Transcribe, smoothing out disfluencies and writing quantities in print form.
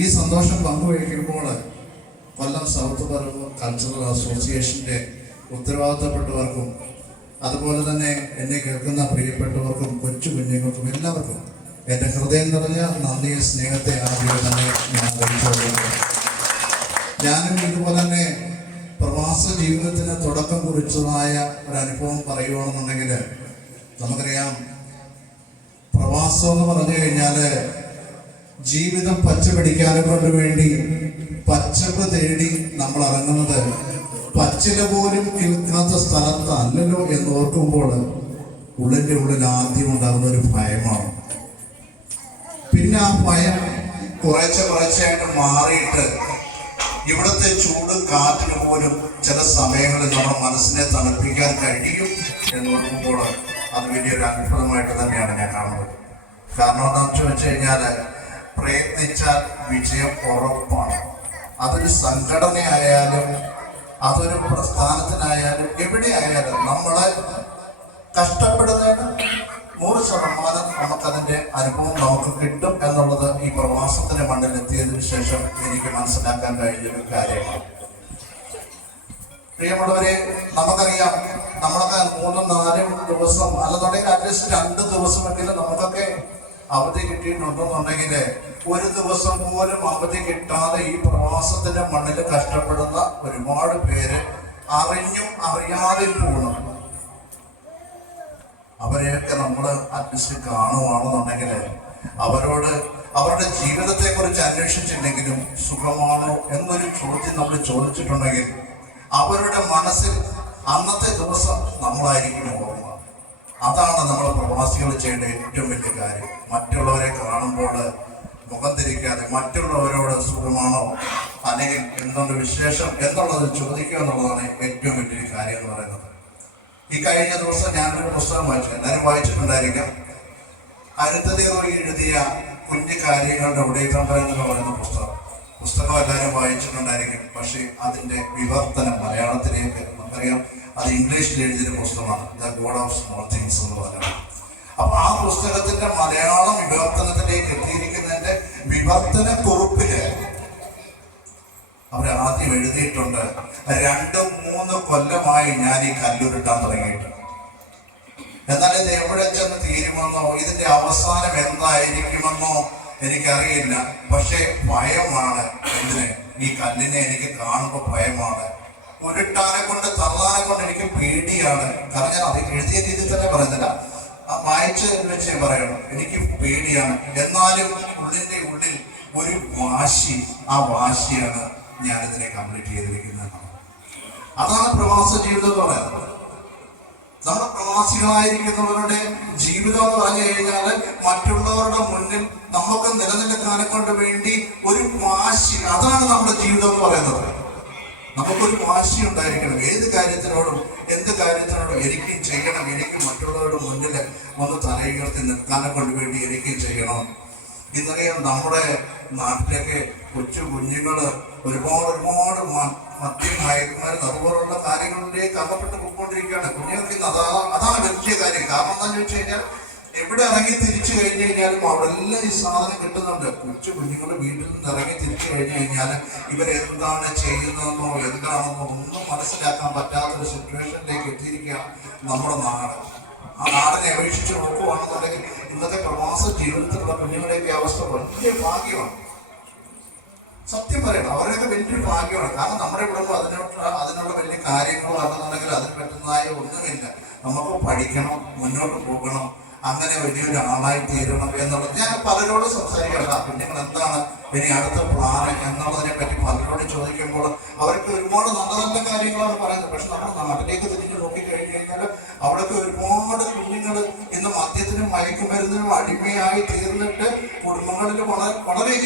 ഈ സന്തോഷം പങ്കുവയ്ക്കുമ്പോൾ കൊല്ലം south Paravur cultural അസോസിയേഷൻ്റെ ഉത്തരവാദിത്തപ്പെട്ടവർക്കും അതുപോലെ തന്നെ എന്നെ കേൾക്കുന്ന പ്രിയപ്പെട്ടവർക്കും കൊച്ചു കുഞ്ഞുങ്ങൾക്കും എല്ലാവർക്കും എൻ്റെ ഹൃദയം നിറഞ്ഞ നന്ദിയെ സ്നേഹത്തെ ആദ്യം തന്നെ ഞാൻ അറിയിച്ചുകൊള്ളുന്നു. ഞാനും ഇതുപോലെ തന്നെ പ്രവാസ ജീവിതത്തിന് തുടക്കം കുറിച്ചതായ ഒരനുഭവം പറയുകയാണെന്നുണ്ടെങ്കിൽ നമുക്കറിയാം, പ്രവാസം എന്ന് പറഞ്ഞു കഴിഞ്ഞാൽ ജീവിതം പച്ചപിടിക്കാനെ കൊണ്ട് വേണ്ടി പച്ചപ്പ് തേടി നമ്മൾ ഇറങ്ങുന്നത് പച്ചില പോലും കിളിക്കാത്ത സ്ഥലത്തല്ലല്ലോ എന്ന് ഓർക്കുമ്പോൾ ഉള്ളിൻ്റെ ഉള്ളിൽ ആദ്യം ഉണ്ടാകുന്ന ഒരു ഭയമാണ്. പിന്നെ ആ ഭയം കുറച്ചായിട്ട് മാറിയിട്ട് ഇവിടുത്തെ ചൂട് കാറ്റിന് പോലും ചില സമയങ്ങളിൽ നമ്മുടെ മനസ്സിനെ തണുപ്പിക്കാൻ കഴിയും എന്ന് ഓർക്കുമ്പോൾ അത് വലിയൊരു അത്ഭുതമായിട്ട് തന്നെയാണ് ഞാൻ കാണുന്നത്. കാരണം എന്താണെന്ന് വെച്ച് കഴിഞ്ഞാൽ പ്രയത്നിച്ചാൽ വിജയം ഉറപ്പാണ്. അതൊരു സംഘടനയായാലും അതൊരു പ്രസ്ഥാനത്തിനായാലും എവിടെയായാലും നമ്മളെ കഷ്ടപ്പെടുന്നതിന് 100% നമുക്കതിൻ്റെ അനുഭവം നമുക്ക് കിട്ടും എന്നുള്ളത് ഈ പ്രവാസത്തിന്റെ മണ്ണിൽ എത്തിയതിനു ശേഷം എനിക്ക് മനസ്സിലാക്കാൻ കഴിഞ്ഞൊരു കാര്യമാണ്. പ്രിയമുള്ളവരെ, നമുക്കറിയാം, നമ്മളൊക്കെ 3-4 ദിവസം അല്ലെന്നുണ്ടെങ്കിൽ അറ്റ്ലീസ്റ്റ് 2 ദിവസമെങ്കിലും നമുക്കൊക്കെ അവധി കിട്ടിയിട്ടുണ്ടെന്നുണ്ടെങ്കിൽ ഒരു ദിവസം പോലും അവധി കിട്ടാതെ ഈ പ്രവാസത്തിന്റെ മണ്ണിൽ കഷ്ടപ്പെടുന്ന ഒരുപാട് പേര് അറിഞ്ഞും അറിയാതെയും പോകുന്നു. അവരെയൊക്കെ നമ്മൾ അറ്റ്ലീസ്റ്റ് കാണുവാണെന്നുണ്ടെങ്കിൽ അവരോട് അവരുടെ ജീവിതത്തെ കുറിച്ച് അന്വേഷിച്ചില്ലെങ്കിലും സുഖമാണോ എന്നൊരു ചോദ്യം നമ്മൾ ചോദിച്ചിട്ടുണ്ടെങ്കിൽ അവരുടെ മനസ്സിൽ അന്നത്തെ ദിവസം നമ്മളായിരിക്കും ഓർമ്മ. അതാണ് നമ്മൾ പ്രവാസികൾ ചെയ്യേണ്ട ഏറ്റവും വലിയ കാര്യം. മറ്റുള്ളവരെ കാണുമ്പോൾ മുഖം തിരിക്കാതെ മറ്റുള്ളവരോട് സുഖമാണോ അല്ലെങ്കിൽ എന്തുകൊണ്ട് വിശേഷം എന്നുള്ളത് ചോദിക്കുക എന്നുള്ളതാണ് ഏറ്റവും വലിയൊരു കാര്യം എന്ന് പറയുന്നത്. ഈ കഴിഞ്ഞ ദിവസം ഞാനൊരു പുസ്തകം വായിച്ചു, എല്ലാവരും വായിച്ചിട്ടുണ്ടായിരിക്കാം. അരുന്ധതി എഴുതിയ കുഞ്ഞു കാര്യങ്ങളുടെ ഉടയതന്ത്രം എന്ന് പറയുന്ന പുസ്തകം എല്ലാവരും വായിച്ചിട്ടുണ്ടായിരിക്കും. പക്ഷേ അതിൻ്റെ വിവർത്തനം മലയാളത്തിലേക്ക് നമുക്കറിയാം, അത് ഇംഗ്ലീഷിൽ എഴുതിയ പുസ്തകമാണ്, the God of small things എന്ന് പറയുന്നത്. അപ്പൊ ആ പുസ്തകത്തിന്റെ മലയാളം വിവർത്തനത്തിലേക്ക് എത്തിയിരിക്കുന്നതിന്റെ വിവർത്തന കുറിപ്പില് അവർ ആദ്യം എഴുതിയിട്ടുണ്ട്, 2-3 കൊല്ലമായി ഞാൻ ഈ കല്ലുരുട്ടാൻ തുടങ്ങിയിട്ട്. എന്നാൽ ഇത് എവിടെ ചെന്ന് തീരുമെന്നോ ഇതിന്റെ അവസാനം എന്തായിരിക്കുമെന്നോ എനിക്കറിയില്ല. പക്ഷെ ഭയമാണ്. എന്തിന്? ഈ കല്ലിനെ എനിക്ക് കാണുമ്പോൾ ഭയമാണ്. ഉരുട്ടാനെ കൊണ്ട് തള്ളാനെ കൊണ്ട് എനിക്ക് പേടിയാണ്. കാരണം ഞാൻ അത് എഴുതിയ രീതിയിൽ തന്നെ പറയുന്നില്ല, വായിച്ച് വെച്ച് പറയണം, എനിക്ക് പേടിയാണ്. എന്നാലും ഉള്ളിന്റെ ഉള്ളിൽ ഒരു വാശി, ആ വാശിയാണ് ഞാനിതിനെ കംപ്ലീറ്റ് ചെയ്തിരിക്കുന്നത്. അതാണ് പ്രവാസ ജീവിതം എന്ന് പറയുന്നത്. നമ്മുടെ പ്രവാസികളായിരിക്കുന്നവരുടെ ജീവിതം എന്ന് പറഞ്ഞു കഴിഞ്ഞാൽ മറ്റുള്ളവരുടെ മുന്നിൽ നമുക്ക് നിലനിൽക്കാനെ കൊണ്ട് വേണ്ടി ഒരു വാശി, അതാണ് നമ്മുടെ ജീവിതം എന്ന് പറയുന്നത്. നമുക്കൊരു വാശി ഉണ്ടായിരിക്കണം. ഏത് കാര്യത്തിനോടും എന്ത് കാര്യത്തിനോടും എനിക്കും ചെയ്യണം, എനിക്ക് മറ്റുള്ളവരുടെ മുന്നിൽ ഒന്ന് തലയുയർത്തി നിൽക്കാനെ കൊണ്ട് വേണ്ടി എനിക്കും ചെയ്യണം. ഇന്നലെ നമ്മുടെ നാട്ടിലൊക്കെ കൊച്ചു കുഞ്ഞുങ്ങള് ഒരുപാട് മദ്യം മയക്കുമരുന്ന് അതുപോലുള്ള കാര്യങ്ങളിലേക്ക് അകപ്പെട്ട് പോയിക്കൊണ്ടിരിക്കുകയാണ്. കുഞ്ഞുങ്ങൾക്ക് ഇന്ന് അതാണ് വലിയ കാര്യം. കാരണം എന്താണെന്ന് ചോദിച്ചു കഴിഞ്ഞാൽ എവിടെ ഇറങ്ങി തിരിച്ചു കഴിഞ്ഞു കഴിഞ്ഞാലും അവിടെ എല്ലാം ഈ സാധനം കിട്ടുന്നുണ്ട്. കൊച്ചു കുഞ്ഞുങ്ങളുടെ വീട്ടിൽ നിന്ന് ഇറങ്ങി തിരിച്ചു കഴിഞ്ഞു കഴിഞ്ഞാൽ ഇവരെന്താണ് ചെയ്യുന്നതെന്നോ എന്താണെന്നോ ഒന്നും മനസ്സിലാക്കാൻ പറ്റാത്തൊരു സിറ്റുവേഷനിലേക്ക് എത്തിയിരിക്കുകയാണ് നമ്മുടെ നാട്. ആ നാടിനെ അപേക്ഷിച്ച് നോക്കുകയാണെന്നുണ്ടെങ്കിൽ ഇന്നത്തെ പ്രവാസ ജീവിതത്തിലുള്ള കുഞ്ഞുങ്ങളുടെയൊക്കെ അവസ്ഥ വലിയ ഭാഗ്യമാണ്. സത്യം പറയണം, അവരൊക്കെ വലിയൊരു ഭാഗ്യമാണ്. കാരണം നമ്മുടെ ഇവിടെ അതിനുള്ള വലിയ കാര്യങ്ങളോ ആണെന്നുണ്ടെങ്കിൽ അതിന് പറ്റുന്നതായ ഒന്നുമില്ല. നമുക്ക് പഠിക്കണം, മുന്നോട്ട് പോകണം, അങ്ങനെ വലിയൊരു ആളായി തീരണം എന്നുള്ളത്. ഞാൻ പലരോട് സംസാരിക്കാറില്ല, കുഞ്ഞുങ്ങൾ എന്താണ് ഇനി അടുത്ത പ്ലാൻ എന്നുള്ളതിനെ പറ്റി പലരോട് ചോദിക്കുമ്പോൾ അവർക്ക് ഒരുപാട് നല്ല നല്ല കാര്യങ്ങളാണ് പറയുന്നത്. പക്ഷെ നമ്മുടെ നാട്ടിലേക്ക് തിരിഞ്ഞ് നോക്കിക്കഴിഞ്ഞു കഴിഞ്ഞാൽ അവിടെയൊക്കെ ഒരുപാട് കുഞ്ഞുങ്ങൾ ഇന്ന് മദ്യത്തിനും മയക്കുമരുന്നിനും അടിമയായി തീർന്നിട്ട് കുടുംബങ്ങളിൽ വളരെ